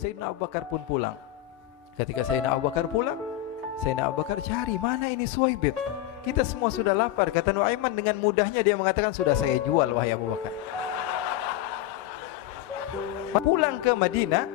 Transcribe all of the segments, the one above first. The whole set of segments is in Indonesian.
Sayyidina Abu Bakar pun pulang. Ketika Sayyidina Abu Bakar pulang, Sayyidina Abu Bakar cari, mana ini Suwaibit? Kita semua sudah lapar. Kata Nuaiman dengan mudahnya dia mengatakan, sudah saya jual wahai Abu Bakar. Pulang ke Madinah,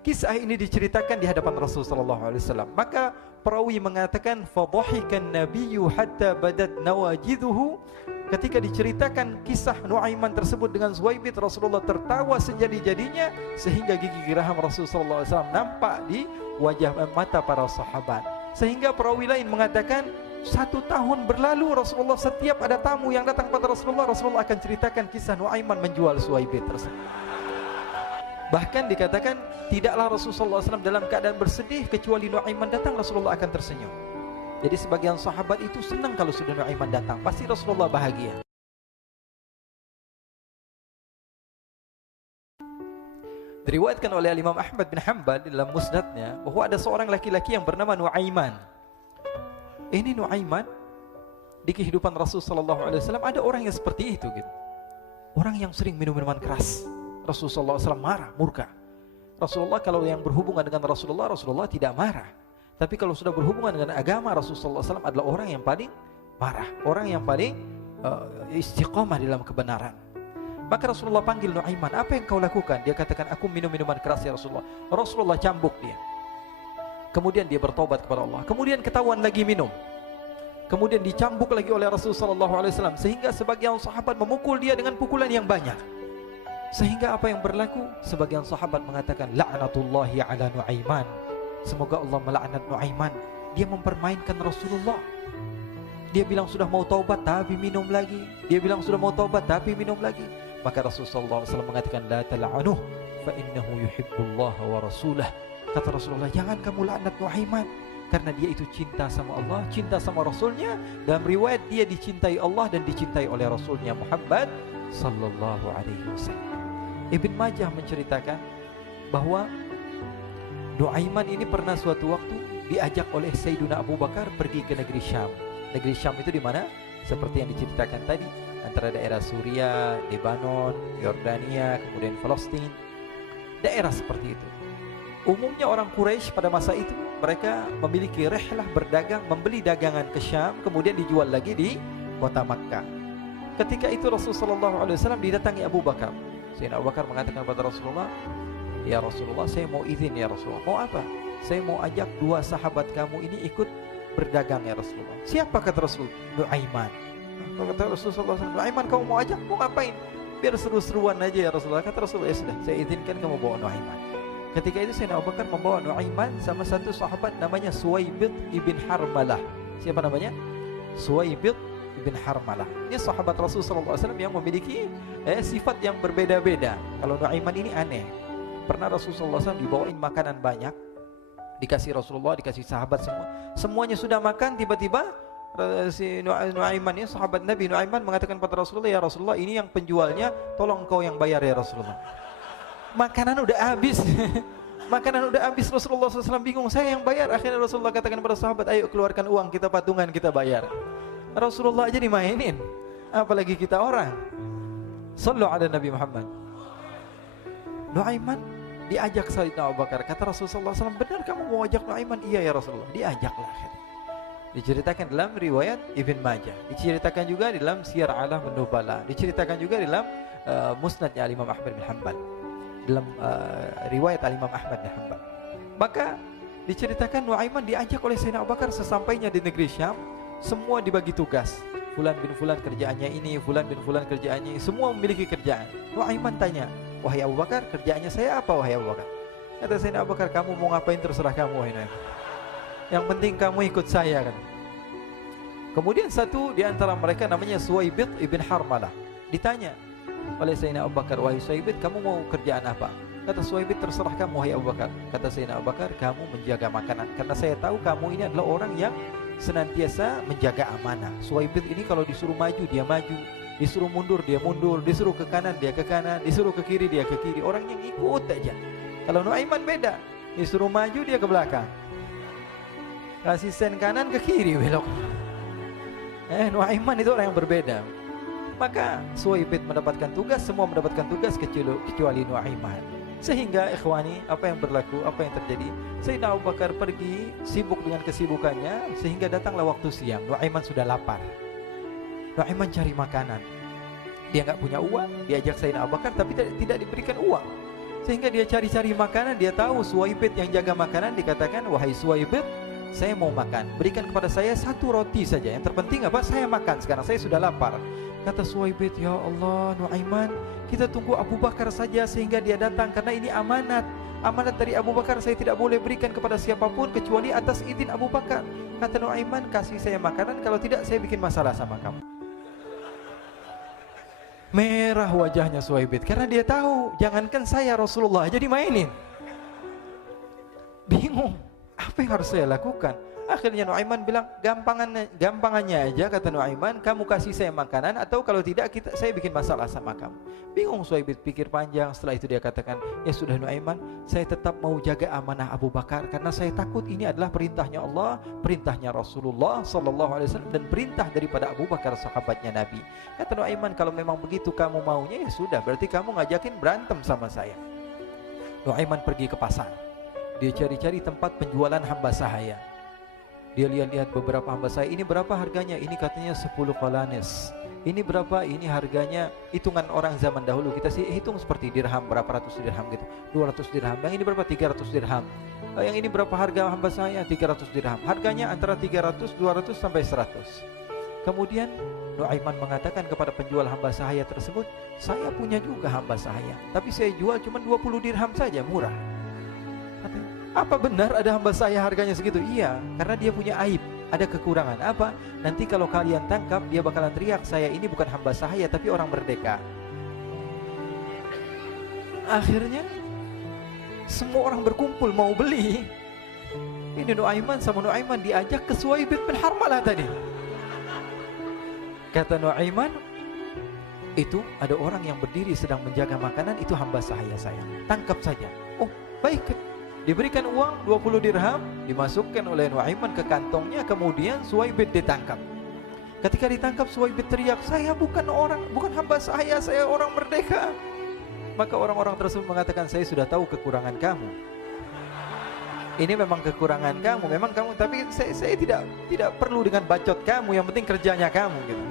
kisah ini diceritakan di hadapan Rasulullah SAW. Maka perawi mengatakan, fadhahikan nabiyyu hatta badat nawajiduhu. Ketika diceritakan kisah Nuaiman tersebut dengan Suwaibit, Rasulullah tertawa sejadi-jadinya sehingga gigi geraham Rasulullah SAW nampak di wajah mata para sahabat. Sehingga perawi lain mengatakan, 1 tahun berlalu Rasulullah setiap ada tamu yang datang pada Rasulullah akan ceritakan kisah Nuaiman menjual Suwaibit tersebut. Bahkan dikatakan tidaklah Rasulullah SAW dalam keadaan bersedih kecuali Nuaiman datang Rasulullah akan tersenyum. Jadi sebagian sahabat itu senang kalau sudah Nuaiman datang, pasti Rasulullah bahagia. Diriwayatkan oleh Imam Ahmad bin Hanbal dalam musnadnya bahwa ada seorang laki-laki yang bernama Nuaiman. Ini Nuaiman di kehidupan Rasulullah SAW ada orang yang seperti itu gitu. Orang yang sering minum minuman keras. Rasulullah SAW marah, murka. Rasulullah kalau yang berhubungan dengan Rasulullah tidak marah. Tapi kalau sudah berhubungan dengan agama, Rasulullah SAW adalah orang yang paling marah, orang yang paling istiqamah dalam kebenaran. Maka Rasulullah panggil Nuaiman, apa yang kau lakukan? Dia katakan, aku minum minuman keras ya Rasulullah. Rasulullah cambuk dia. Kemudian dia bertobat kepada Allah. Kemudian ketahuan lagi minum. Kemudian dicambuk lagi oleh Rasulullah SAW, sehingga sebagian sahabat memukul dia dengan pukulan yang banyak. Sehingga apa yang berlaku? Sebagian sahabat mengatakan, la'natullahi ala Nuaiman. Semoga Allah melaknat Nuaiman. Dia mempermainkan Rasulullah. Dia bilang sudah mau taubat tapi minum lagi. Dia bilang sudah mau taubat tapi minum lagi. Maka Rasulullah SAW mengatakan, la tal'anuh fa innahu yuhibbullaha wa rasulah. Kata Rasulullah, jangan kamu laknat Nuaiman, karena dia itu cinta sama Allah, cinta sama Rasulnya. Dalam riwayat dia dicintai Allah dan dicintai oleh Rasulnya Muhammad sallallahu alaihi wasallam. Ibn Majah menceritakan bahwa Nuaiman ini pernah suatu waktu diajak oleh Sayyidina Abu Bakar pergi ke negeri Syam. Negeri Syam itu di mana? Seperti yang diceritakan tadi, antara daerah Suriah, Lebanon, Yordania, kemudian Palestina. Daerah seperti itu. Umumnya orang Quraisy pada masa itu mereka memiliki rihlah berdagang, membeli dagangan ke Syam, kemudian dijual lagi di kota Makkah. Ketika itu Rasulullah SAW didatangi Abu Bakar. Sayyidina Abu Bakar mengatakan kepada Rasulullah, ya Rasulullah, saya mau izin ya Rasulullah. Mau apa? Saya mau ajak 2 sahabat kamu ini ikut berdagang ya Rasulullah. Siapa kata Rasul? Nuaiman. Kata Rasulullah, Nuaiman kamu mau ajak? Mau ngapain? Biar seru-seruan aja ya Rasulullah. Kata Rasulullah, ya sudah, saya izinkan kamu bawa Nuaiman. Ketika itu Sayyidina Abu Bakar membawa Nuaiman sama satu sahabat namanya Suwaibit ibn Harmalah. Siapa namanya? Suwaibit ibn Harmalah. Ini sahabat Rasulullah SAW yang memiliki sifat yang berbeda-beda. Kalau Nuaiman ini aneh. Pernah Rasulullah SAW dibawain makanan banyak, dikasih Rasulullah, dikasih sahabat semua. Semuanya sudah makan, tiba-tiba si Nuaiman ini, sahabat Nabi Nuaiman mengatakan kepada Rasulullah, ya Rasulullah, ini yang penjualnya, tolong kau yang bayar ya Rasulullah. Makanan udah habis. Makanan udah habis, Rasulullah SAW bingung, saya yang bayar. Akhirnya Rasulullah katakan kepada sahabat, ayo keluarkan uang, kita patungan, kita bayar. Rasulullah aja dimainin, apalagi kita orang. Sallu ala Nabi Muhammad. Nuaiman diajak Sayyidina Abu Bakar. Kata Rasulullah SAW, benar kamu mau ajak Nuaiman? Iya ya Rasulullah. Diajaklah akhirnya. Diceritakan dalam riwayat Ibn Majah, diceritakan juga di dalam Siyar A'lam An-Nubala, diceritakan juga di dalam musnadnya Imam Ahmad bin Hanbal, dalam riwayat Imam Ahmad bin Hanbal. Maka diceritakan Nuaiman diajak oleh Sayyidina Abu Bakar. Sesampainya di negeri Syam, semua dibagi tugas. Fulan bin Fulan kerjaannya ini, Fulan bin Fulan kerjaannya ini, semua memiliki kerjaan. Nuaiman tanya, wahai Abu Bakar, kerjaannya saya apa wahai Abu Bakar? Kata Sayyidina Abu Bakar, kamu mau ngapain terserah kamu wahai Nuaiman. Yang penting kamu ikut saya kan. Kemudian satu di antara mereka namanya Suwaibit ibn Harmalah. Ditanya oleh Sayyidina Abu Bakar, wahai Suwaibit, kamu mau kerjaan apa? Kata Suwaibit, terserah kamu wahai Abu Bakar. Kata Sayyidina Abu Bakar, kamu menjaga makanan, karena saya tahu kamu ini adalah orang yang senantiasa menjaga amanah. Suwaibit ini kalau disuruh maju dia maju, disuruh mundur dia mundur, disuruh ke kanan dia ke kanan, disuruh ke kiri dia ke kiri. Orang yang ikut aja. Kalau Nuaiman beda, disuruh maju dia ke belakang, kasih sen kanan ke kiri belok. Nuaiman itu orang yang berbeda. Maka Suwaibit mendapatkan tugas, semua mendapatkan tugas kecuali Nuaiman. Sehingga ikhwani, apa yang berlaku, apa yang terjadi? Sayyidina Abu Bakar pergi sibuk dengan kesibukannya, sehingga datanglah waktu siang. Nuaiman sudah lapar. Nuaiman cari makanan. Dia nggak punya uang, diajak Sayyidina Abu Bakar tapi tidak diberikan uang. Sehingga dia cari-cari makanan, dia tahu Suwaibit yang jaga makanan, dikatakan, "Wahai Suwaibit, saya mau makan, berikan kepada saya 1 roti saja. Yang terpenting apa? Saya makan sekarang, saya sudah lapar." Kata Suwaibit, "Ya Allah, Nuaiman, kita tunggu Abu Bakar saja sehingga dia datang, karena ini amanat. Amanat dari Abu Bakar, saya tidak boleh berikan kepada siapapun kecuali atas izin Abu Bakar." Kata Nuaiman, "Kasih saya makanan, kalau tidak saya bikin masalah sama kamu." Merah wajahnya Suwaibit karena dia tahu, jangankan saya, Rasulullah aja dimainin. Bingung, apa yang harus saya lakukan? Akhirnya Nuaiman bilang, gampangannya aja, kata Nuaiman, kamu kasih saya makanan, atau kalau tidak saya bikin masalah sama kamu. Bingung Suwaibit, pikir panjang. Setelah itu dia katakan, ya sudah Nuaiman, saya tetap mau jaga amanah Abu Bakar, karena saya takut ini adalah perintahnya Allah, perintahnya Rasulullah SAW, dan perintah daripada Abu Bakar, sahabatnya Nabi. Kata Nuaiman, kalau memang begitu kamu maunya, ya sudah, berarti kamu ngajakin berantem sama saya. Nuaiman pergi ke pasar. Dia cari-cari tempat penjualan hamba sahaya. Dia lihat-lihat beberapa hamba sahaya. Ini berapa harganya? Ini katanya 10 qalanis. Ini berapa? Ini harganya, hitungan orang zaman dahulu, kita sih hitung seperti dirham, berapa ratus dirham gitu, 200 dirham. Yang ini berapa? 300 dirham. Yang ini berapa harga hamba sahaya? 300 dirham. Harganya antara 300, 200 sampai 100. Kemudian Nuaiman mengatakan kepada penjual hamba sahaya tersebut, saya punya juga hamba sahaya, tapi saya jual cuma 20 dirham saja, murah. Apa benar ada hamba saya harganya segitu? Iya, karena dia punya aib, ada kekurangan. Apa? Nanti kalau kalian tangkap, dia bakalan teriak, saya ini bukan hamba sahaya tapi orang merdeka. Akhirnya semua orang berkumpul mau beli. Ini Nuaiman sama Nuaiman diajak ke Suwaibit bin Harmalah tadi. Kata Nuaiman, itu ada orang yang berdiri sedang menjaga makanan, itu hamba sahaya saya, tangkap saja. Oh baik. Diberikan uang 20 dirham, dimasukkan oleh Nuaiman ke kantongnya, kemudian Suwaibit ditangkap. Ketika ditangkap, Suwaibit teriak, saya bukan hamba saya orang merdeka. Maka orang-orang tersebut mengatakan, saya sudah tahu kekurangan kamu. Ini memang kekurangan kamu, memang kamu, tapi saya tidak perlu dengan bacot kamu, yang penting kerjanya kamu gitu.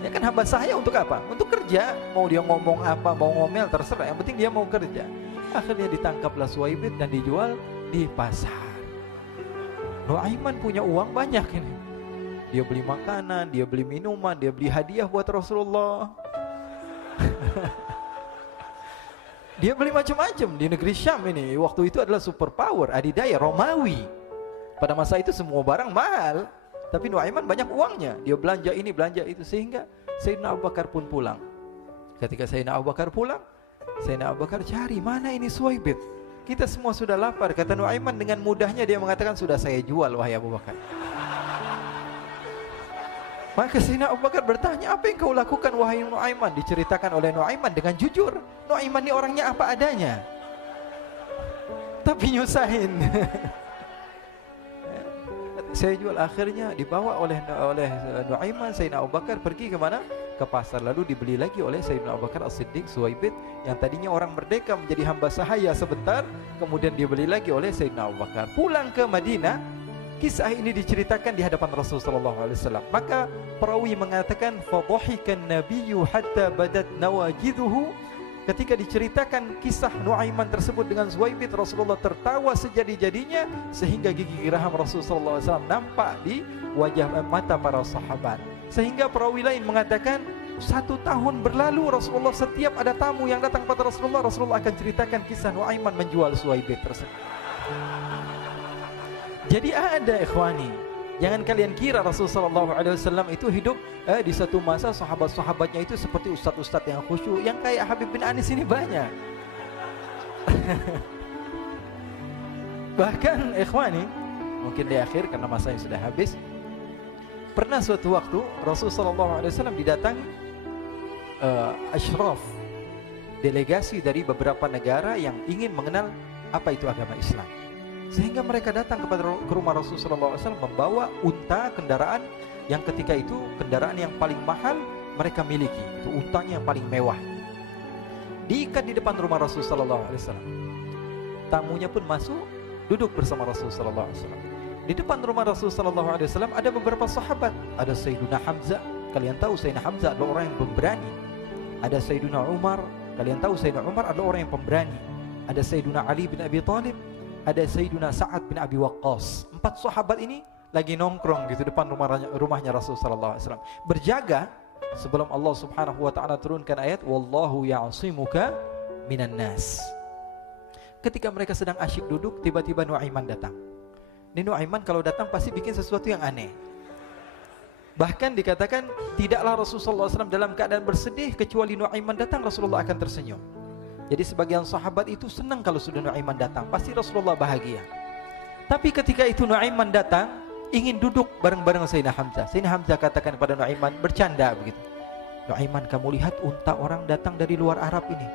Ya kan hamba saya untuk apa? Untuk kerja, mau dia ngomong apa, mau ngomel terserah, yang penting dia mau kerja. Akhirnya ditangkaplah Suwaibit dan dijual di pasar. Nuaiman punya uang banyak ini. Dia beli makanan, dia beli minuman, dia beli hadiah buat Rasulullah. Dia beli macam-macam di negeri Syam ini. Waktu itu adalah superpower, adidaya Romawi. Pada masa itu semua barang mahal, tapi Nuaiman banyak uangnya. Dia belanja ini, belanja itu, sehingga Sayyidina Abu Bakar pun pulang. Ketika Sayyidina Abu Bakar pulang, Sayyidina Abu Bakar cari, mana ini Suwaibit? Kita semua sudah lapar. Kata Nuaiman dengan mudahnya dia mengatakan, sudah saya jual wahai Abu Bakar. Maka Sayyidina Abu Bakar bertanya, apa yang kau lakukan wahai Nuaiman? Diceritakan oleh Nuaiman dengan jujur. Nuaiman ini orangnya apa adanya, tapi nyusahin. Saya jual. Akhirnya dibawa oleh Nuaiman, Sayyidina Abu Bakar pergi ke mana? Ke pasar. Lalu dibeli lagi oleh Sayyidina Abu Bakar As-Siddiq, Suwaibit yang tadinya orang merdeka menjadi hamba sahaya sebentar, kemudian dibeli lagi oleh Sayyidina Abu Bakar. Pulang ke Madinah, kisah ini diceritakan di hadapan Rasulullah SAW. Maka perawi mengatakan, fadhahikan nabiyyu hatta badat nawajiduhu. Ketika diceritakan kisah Nuaiman tersebut dengan Suwaibit, Rasulullah tertawa sejadi-jadinya sehingga gigi geraham Rasulullah SAW nampak di wajah mata para sahabat. Sehingga perawi lain mengatakan 1 tahun berlalu, Rasulullah setiap ada tamu yang datang kepada Rasulullah akan ceritakan kisah Nuaiman menjual Suwaibit tersebut. Jadi ada ikhwani, jangan kalian kira Rasulullah SAW itu hidup di satu masa sahabat-sahabatnya itu seperti ustadz-ustadz yang khusyuk, yang kayak Habib bin Anis ini banyak. Bahkan ikhwani, mungkin di akhir karena masanya sudah habis, pernah suatu waktu Rasulullah SAW didatangi asyraf, delegasi dari beberapa negara yang ingin mengenal apa itu agama Islam. Sehingga mereka datang ke rumah Rasulullah SAW membawa unta, kendaraan yang ketika itu kendaraan yang paling mahal mereka miliki, itu untanya yang paling mewah. diikat di depan rumah Rasul sallallahu alaihi wasallam. Tamunya pun masuk, duduk bersama Rasul sallallahu alaihi wasallam. Di depan rumah Rasul sallallahu alaihi wasallam ada beberapa sahabat. Ada Sayyiduna Hamzah. Kalian tahu Sayyidina Hamzah adalah orang yang pemberani. Ada Sayyiduna Umar. Kalian tahu Sayyidina Umar adalah orang yang pemberani. Ada Sayyiduna Ali bin Abi Thalib. Ada Sayyiduna Sa'ad bin Abi Waqqas. 4 sahabat ini lagi nongkrong gitu depan rumahnya Rasul sallallahu alaihi wasallam, berjaga sebelum Allah Subhanahu wa taala turunkan ayat wallahu ya'simuka minan nas. Ketika mereka sedang asyik duduk, tiba-tiba Nuaiman datang. Ini Nuaiman kalau datang pasti bikin sesuatu yang aneh. Bahkan dikatakan tidaklah Rasulullah SAW dalam keadaan bersedih, kecuali Nuaiman datang Rasulullah akan tersenyum. Jadi sebagian sahabat itu senang kalau sudah Nuaiman datang, pasti Rasulullah bahagia. Tapi ketika itu Nuaiman datang, ingin duduk bareng-bareng Sayyidina Hamzah. Sayyidina Hamzah katakan kepada Nuaiman, bercanda begitu. Nuaiman, kamu lihat unta orang datang dari luar Arab ini.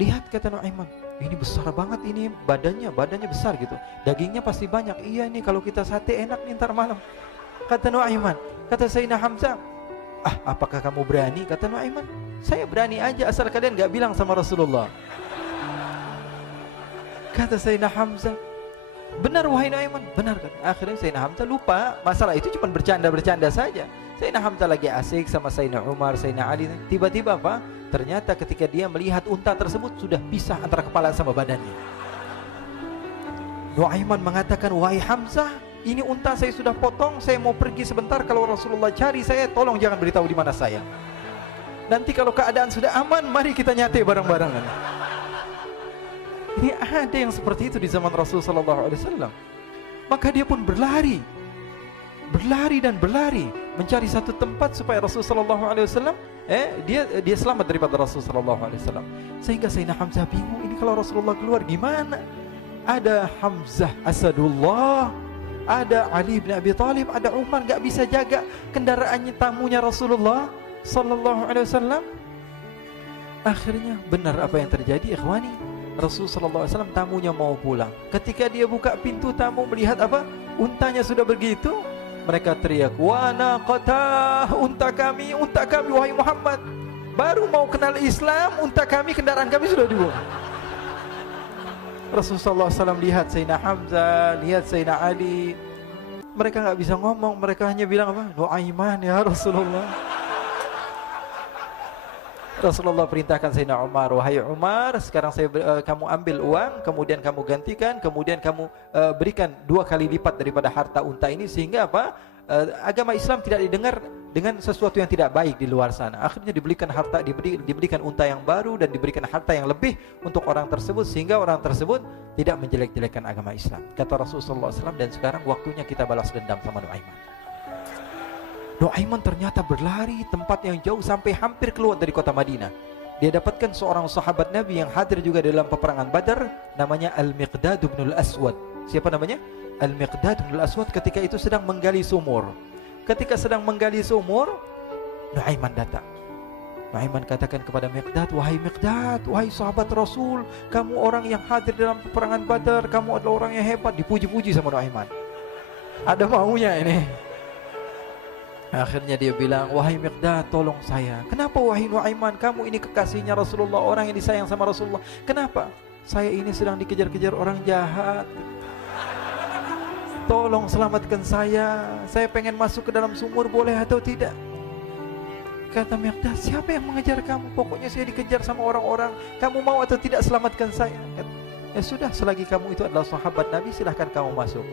Lihat, kata Nuaiman, ini besar banget ini, badannya besar gitu. Dagingnya pasti banyak. Iya nih kalau kita sate enak nih ntar malam. Kata Nuaiman. Kata Sayyidina Hamzah, apakah kamu berani? Kata Nuaiman, saya berani aja asal kalian gak bilang sama Rasulullah. Kata Sayyidina Hamzah, benar wahai Nuaiman, benar kan? Akhirnya Sayyidina Hamzah lupa masalah itu, cuma bercanda-bercanda saja. Sayyidina Hamzah lagi asik sama Sayyidina Umar, Sayyidina Ali. Tiba-tiba apa? Ternyata ketika dia melihat unta tersebut sudah pisah antara kepala sama badannya. Nuaiman mengatakan, wahai Hamzah, ini unta saya sudah potong, saya mau pergi sebentar. Kalau Rasulullah cari saya, tolong jangan beritahu di mana saya. Nanti kalau keadaan sudah aman, mari kita nyate bareng-barengan. Ini ada yang seperti itu di zaman Rasul sallallahu alaihi wasallam. Maka dia pun berlari dan berlari mencari satu tempat supaya Rasul sallallahu alaihi wasallam dia selamat daripada Rasul sallallahu alaihi wasallam. Sehingga Sayyidina Hamzah bingung, ini kalau Rasulullah keluar gimana? Ada Hamzah Asadullah, ada Ali bin Abi Thalib, ada Umar, gak bisa jaga kendaraannya tamunya Rasulullah sallallahu alaihi wasallam. Akhirnya benar apa yang terjadi, ikhwani. Rasul sallallahu alaihi wasallam tamunya mau pulang. Ketika dia buka pintu, tamu melihat apa? Untanya sudah begitu. Mereka teriak, "Wa naqata, unta kami wahai Muhammad. Baru mau kenal Islam, unta kami, kendaraan kami sudah dibuang." Rasul sallallahu alaihi wasallam lihat Sayyidina Hamzah, lihat Sayyidina Ali. Mereka enggak bisa ngomong, mereka hanya bilang apa? Nuaiman ya Rasulullah. Rasulullah perintahkan Sayyidina Umar, wahai Umar, sekarang kamu ambil uang, kemudian kamu gantikan, kemudian kamu berikan 2 kali lipat daripada harta unta ini, sehingga apa? Agama Islam tidak didengar dengan sesuatu yang tidak baik di luar sana. Akhirnya diberikan harta, diberikan unta yang baru dan diberikan harta yang lebih untuk orang tersebut, sehingga orang tersebut tidak menjelek-jelekan agama Islam. Kata Rasulullah SAW, dan sekarang waktunya kita balas dendam sama Nuaiman. Nuaiman ternyata berlari tempat yang jauh sampai hampir keluar dari kota Madinah. Dia dapatkan seorang sahabat Nabi yang hadir juga dalam peperangan Badar, namanya Al-Miqdad bin Al-Aswad. Siapa namanya? Al-Miqdad bin Al-Aswad ketika itu sedang menggali sumur. Ketika sedang menggali sumur, Nuaiman datang. Nuaiman katakan kepada Miqdad, wahai Miqdad, wahai sahabat Rasul, kamu orang yang hadir dalam peperangan Badar, kamu adalah orang yang hebat. Dipuji-puji sama Nuaiman. Ada maunya ini. Akhirnya dia bilang, wahai Miqdad, tolong saya. Kenapa wahai Nuaiman, kamu ini kekasihnya Rasulullah, orang yang disayang sama Rasulullah. Kenapa? Saya ini sedang dikejar-kejar orang jahat. Tolong selamatkan saya. Saya pengen masuk ke dalam sumur, boleh atau tidak? Kata Miqdad, siapa yang mengejar kamu? Pokoknya saya dikejar sama orang-orang. Kamu mau atau tidak selamatkan saya? Ya sudah, selagi kamu itu adalah sahabat Nabi, silahkan kamu masuk.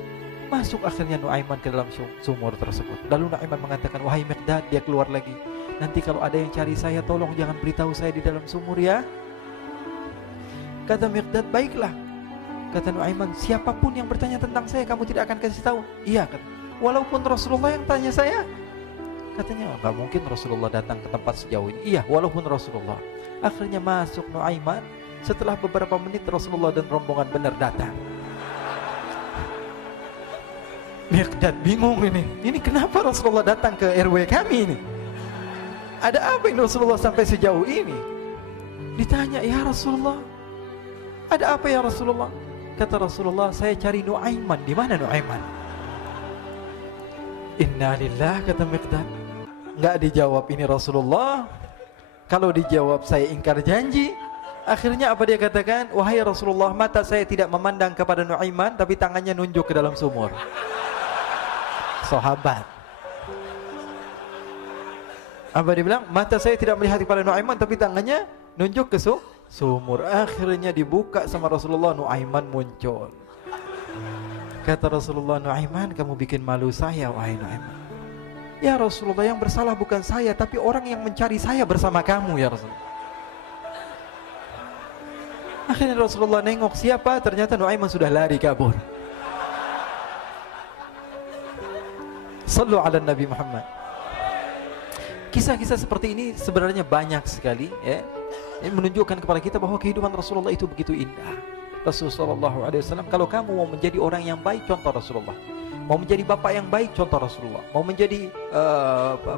Masuk akhirnya Nuaiman ke dalam sumur tersebut. Lalu Nuaiman mengatakan, wahai Miqdad, dia keluar lagi. Nanti kalau ada yang cari saya, tolong jangan beritahu saya di dalam sumur ya. Kata Miqdad, baiklah. Kata Nuaiman, siapapun yang bertanya tentang saya, kamu tidak akan kasih tahu. Iya, kata. Walaupun Rasulullah yang tanya saya. Katanya, enggak mungkin Rasulullah datang ke tempat sejauh ini. Iya, walaupun Rasulullah. Akhirnya masuk Nuaiman. Setelah beberapa menit Rasulullah dan rombongan benar datang. Miqdad bingung ini. Ini kenapa Rasulullah datang ke RW kami ini? Ada apa ini Rasulullah sampai sejauh ini? Ditanya, ya Rasulullah, ada apa ya Rasulullah? Kata Rasulullah, saya cari Nuaiman. Di mana Nuaiman? Innalillah, kata Miqdad. Enggak dijawab ini Rasulullah. Kalau dijawab saya ingkar janji. Akhirnya apa dia katakan? Wahai Rasulullah, mata saya tidak memandang kepada Nuaiman, tapi tangannya nunjuk ke dalam sumur. Sahabat. Apa dia bilang? Mata saya tidak melihat kepada Nuaiman, tapi tangannya nunjuk ke sumur. Akhirnya dibuka sama Rasulullah, Nuaiman muncul. Kata Rasulullah, Nuaiman, kamu bikin malu saya, wahai Nuaiman. Ya Rasulullah, yang bersalah bukan saya, tapi orang yang mencari saya bersama kamu, ya Rasulullah. Akhirnya Rasulullah nengok, siapa? Ternyata Nuaiman sudah lari kabur. Sallu ala Nabi Muhammad. Kisah-kisah seperti ini sebenarnya banyak sekali, ya. Ini menunjukkan kepada kita bahwa kehidupan Rasulullah itu begitu indah. Rasulullah SAW, kalau kamu mau menjadi orang yang baik, contoh Rasulullah. Mau menjadi bapak yang baik, contoh Rasulullah. Mau menjadi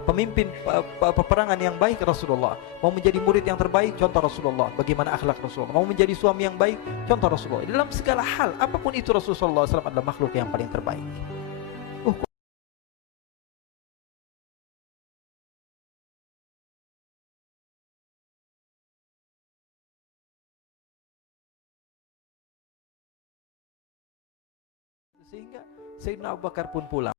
pemimpin peperangan yang baik, Rasulullah. Mau menjadi murid yang terbaik, contoh Rasulullah. Bagaimana akhlak Rasulullah. Mau menjadi suami yang baik, contoh Rasulullah. Dalam segala hal, apapun itu, Rasulullah SAW adalah makhluk yang paling terbaik. Sehingga Sayyidina Abu Bakar pun pulang.